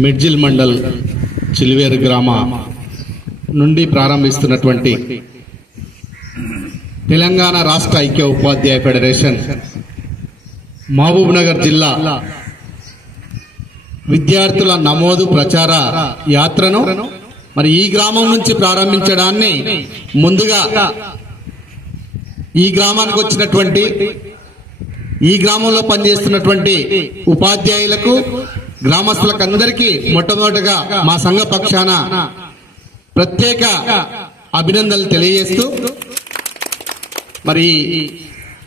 మిడ్జిల్ మండల్ చిలివేరు గ్రామ నుండి ప్రారంభిస్తున్నటువంటి తెలంగాణ రాష్ట్ర ఐక్య ఉపాధ్యాయ ఫెడరేషన్ మహబూబ్ నగర్ జిల్లా విద్యార్థుల నమోదు ప్రచార యాత్రను మరి ఈ గ్రామం నుంచి ప్రారంభించడాన్ని ముందుగా ఈ గ్రామానికి వచ్చినటువంటి ఈ గ్రామంలో పనిచేస్తున్నటువంటి ఉపాధ్యాయులకు గ్రామస్తులకు అందరికీ మొట్టమొదటిగా మా సంఘ పక్షాన ప్రత్యేక అభినందనలు తెలియజేస్తూ మరి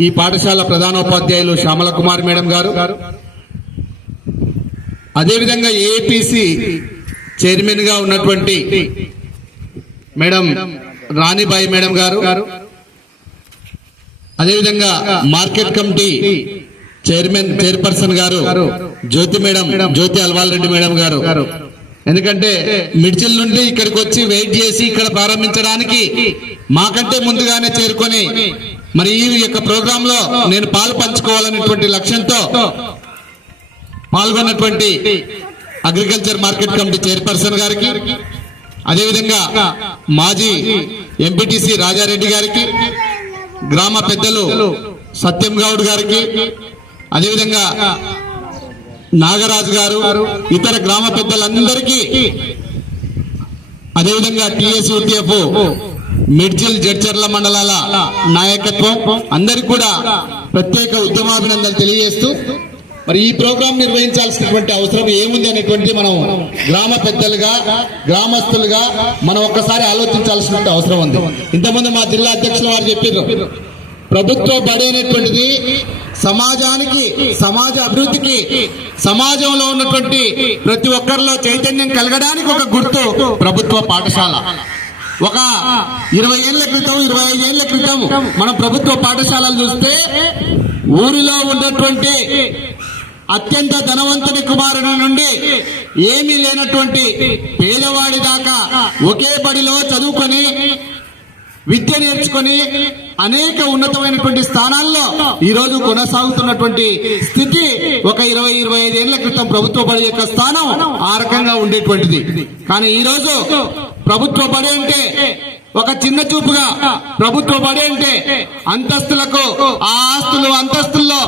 ఈ పాఠశాల ప్రధానోపాధ్యాయులు శ్యామల కుమార్ మేడం గారు అదేవిధంగా ఏపీసీ చైర్మన్గా ఉన్నటువంటి మేడం రాణిబాయి మేడం గారు అదేవిధంగా మార్కెట్ కమిటీ చైర్మన్ చైర్పర్సన్ గారు జ్యోతి మేడం జ్యోతి అల్వాల్ రెడ్డి మేడం గారు. ఎందుకంటే మిడ్చిల్ నుండి ఇక్కడికి వచ్చి వెయిట్ చేసి ఇక్కడ ప్రారంభించడానికి మాకంటే ముందుగానే చేరుకొని మరి ఈ యొక్క ప్రోగ్రామ్లో నేను పాలు పంచుకోవాలనేటువంటి లక్ష్యంతో పాల్గొన్నటువంటి అగ్రికల్చర్ మార్కెట్ కమిటీ చైర్పర్సన్ గారికి అదేవిధంగా మాజీ ఎంపీటీసీ రాజారెడ్డి గారికి గ్రామ పెద్దలు సత్యం గౌడ్ గారికి అదేవిధంగా నాగరాజు గారు ఇతర గ్రామ పెద్దలందరికీ అదేవిధంగా టిఎస్యుటిఎఫ్ మిడ్జిల్ జడ్చర్ల మండలాల నాయకత్వం అందరికి కూడా ప్రత్యేక ఉద్యమాభినందనలు తెలియజేస్తూ మరి ఈ ప్రోగ్రాం నిర్వహించాల్సినటువంటి అవసరం ఏముంది అనేటువంటి మనం గ్రామ పెద్దలుగా గ్రామస్తులుగా మనం ఒక్కసారి ఆలోచించాల్సిన అవసరం ఉంది. ఇంతకుముందు మా జిల్లా అధ్యక్షుల వారు చెప్పారు ప్రభుత్వ బడి అనేటువంటిది సమాజానికి సమాజ అభివృద్ధికి సమాజంలో ఉన్నటువంటి ప్రతి ఒక్కరిలో చైతన్యం కలగడానికి ఒక గుర్తు ప్రభుత్వ పాఠశాల. ఒక ఇరవై ఏళ్ళ క్రితం ఇరవై ఐదు ఏళ్ళ క్రితం మనం ప్రభుత్వ పాఠశాలలు చూస్తే ఊరిలో ఉన్నటువంటి అత్యంత ధనవంతుని కుమారుని నుండి ఏమీ లేనటువంటి పేదవాడి దాకా ఒకే బడిలో చదువుకొని విద్య నేర్చుకొని అనేక ఉన్నతమైనటువంటి స్థానాల్లో ఈ రోజు కొనసాగుతున్నటువంటి స్థితి ఒక ఇరవై ఇరవై ఐదేళ్ళ క్రితం ప్రభుత్వ బడి యొక్క స్థానం ఆ రకంగా ఉండేటువంటిది. కానీ ఈ రోజు ప్రభుత్వ బడి అంటే ఒక చిన్న చూపుగా ప్రభుత్వ బడి అంటే అంతస్తులకు ఆ ఆస్తులు అంతస్తుల్లో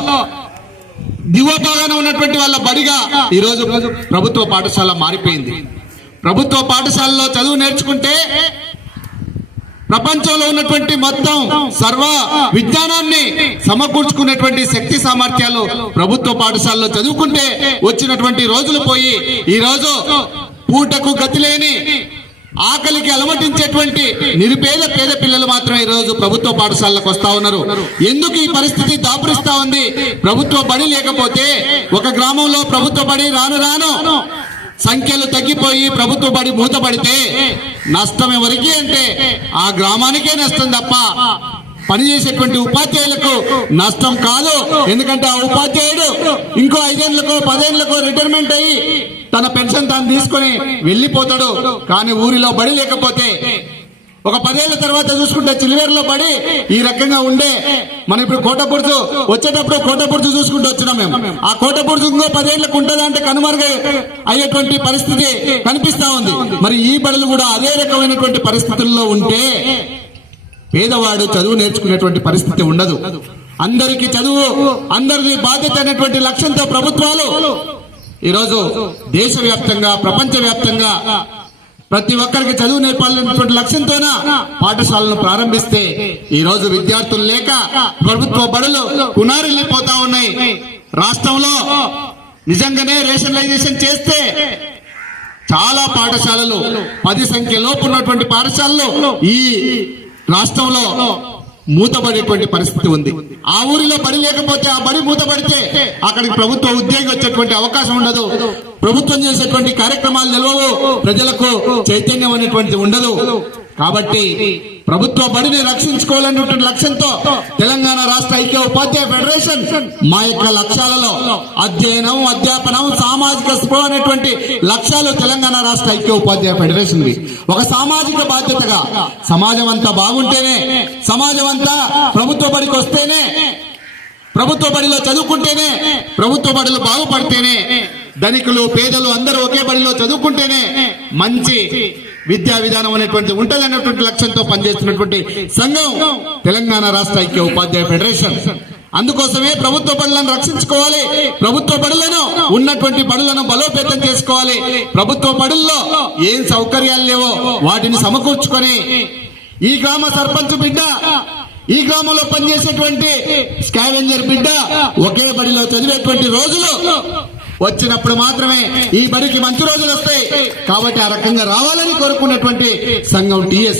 దివోపాగాన ఉన్నటువంటి వాళ్ళ బడిగా ఈ రోజు ప్రభుత్వ పాఠశాల మారిపోయింది. ప్రభుత్వ పాఠశాలలో చదువు నేర్చుకుంటే ప్రపంచంలో ఉన్నటువంటి మొత్తం సర్వ విజ్ఞానాన్ని సమకూర్చుకునేటువంటి శక్తి సామర్థ్యాలు ప్రభుత్వ పాఠశాలలో చదువుకుంటే వచ్చినటువంటి రోజులు పోయి ఈ రోజు పూటకు గతిలేని ఆకలికి అలమటించేటువంటి నిరుపేద పేద పిల్లలు మాత్రం ఈ రోజు ప్రభుత్వ పాఠశాలకు వస్తా ఉన్నారు. ఎందుకు ఈ పరిస్థితి దాపురిస్తా ఉంది? ప్రభుత్వ బడి లేకపోతే ఒక గ్రామంలో ప్రభుత్వ బడి రాను రాను సంఖ్యలు తగ్గిపోయి ప్రభుత్వ బడి మూతపడితే నష్టం ఎవరికి అంటే ఆ గ్రామానికే నష్టం తప్ప పనిచేసేటువంటి ఉపాధ్యాయులకు నష్టం కాదు. ఎందుకంటే ఆ ఉపాధ్యాయుడు ఇంకో ఐదేళ్ళకు పదేళ్ళకు రిటైర్మెంట్ అయ్యి తన పెన్షన్ తాను తీసుకొని వెళ్ళిపోతాడు. కానీ ఊరిలో బడి లేకపోతే ఒక పదేళ్ళ తర్వాత చూసుకుంటే చిలివేరులో పడి ఈ రకంగా ఉండే మనం ఇప్పుడు కోటపురుచు వచ్చేటప్పుడు కోటపురుచు చూసుకుంటూ వచ్చినాం మేము. ఆ కోటపురుచు ఇంకో పదేళ్ళకు ఉంటుందా అంటే కనుమరుగ అయ్యేటువంటి పరిస్థితి కనిపిస్తా ఉంది. మరి ఈ బడులు కూడా అదే రకమైనటువంటి పరిస్థితుల్లో ఉంటే పేదవాడు చదువు నేర్చుకునేటువంటి పరిస్థితి ఉండదు. అందరికి చదువు అందరి బాధ్యత అనేటువంటి లక్ష్యంతో ప్రభుత్వాలు. ఈరోజు దేశవ్యాప్తంగా ప్రపంచ వ్యాప్తంగా ప్రతి ఒక్కరికి చదువు నేర్పాలనేటువంటి లక్ష్యంతోన పాఠశాలను ప్రారంభిస్తే ఈ రోజు విద్యార్థులు లేక ప్రభుత్వ బడులు కునారిల్లిపోతా ఉన్నాయి. రాష్ట్రంలో నిజంగానే రేషనలైజేషన్ చేస్తే చాలా పాఠశాలలు పది సంఖ్య లోపు ఉన్నటువంటి పాఠశాలలు ఈ రాష్ట్రంలో మూతపడేటువంటి పరిస్థితి ఉంది. ఆ ఊరిలో బడి లేకపోతే ఆ బడి మూతపడితే అక్కడికి ప్రభుత్వ ఉద్యోగి వచ్చేటువంటి అవకాశం ఉండదు. ప్రభుత్వం చేసేటువంటి కార్యక్రమాలు నిలవవు. ప్రజలకు చైతన్యం అనేటువంటిది ఉండదు. కాబట్టి ప్రభుత్వ బడిని రక్షించుకోవాలనేటువంటి లక్ష్యంతో తెలంగాణ రాష్ట్ర ఐక్య ఉపాధ్యాయ ఫెడరేషన్ మా యొక్క లక్ష్యాలలో అధ్యయనం అధ్యాపనం సామాజిక స్పృహ అనేటువంటి లక్ష్యాలు తెలంగాణ రాష్ట్ర ఐక్య ఉపాధ్యాయ ఫెడరేషన్ ఒక సామాజిక బాధ్యతగా సమాజం అంతా బాగుంటేనే సమాజం అంతా ప్రభుత్వ బడికి వస్తేనే ప్రభుత్వ బడిలో చదువుకుంటేనే ప్రభుత్వ బడిలో బాగుపడితేనే ధనికులు పేదలు అందరూ ఒకే బడిలో చదువుకుంటేనే మంచి విద్యా విధానం అనేటువంటి ఉంటది అనేటువంటి లక్ష్యంతో పనిచేస్తున్నటువంటి సంఘం తెలంగాణ రాష్ట్ర ఐక్య ఉపాధ్యాయ ఫెడరేషన్. అందుకోసమే ప్రభుత్వ బడులను రక్షించుకోవాలి. ప్రభుత్వ బడులను ఉన్నటువంటి బడులను బలోపేతం చేసుకోవాలి. ప్రభుత్వ బడుల్లో ఏం సౌకర్యాలు లేవో వాటిని సమకూర్చుకొని ఈ గ్రామ సర్పంచ్ బిడ్డ ఈ గ్రామంలో పనిచేసేటువంటి స్కావెంజర్ బిడ్డ ఒకే బడిలో చదివేటువంటి రోజులు వచ్చినప్పుడు మాత్రమే ఈ బడికి మంచి రోజులు వస్తాయి. కాబట్టి ఆ రకంగా రావాలని కోరుకున్నటువంటి సంఘం టీఎస్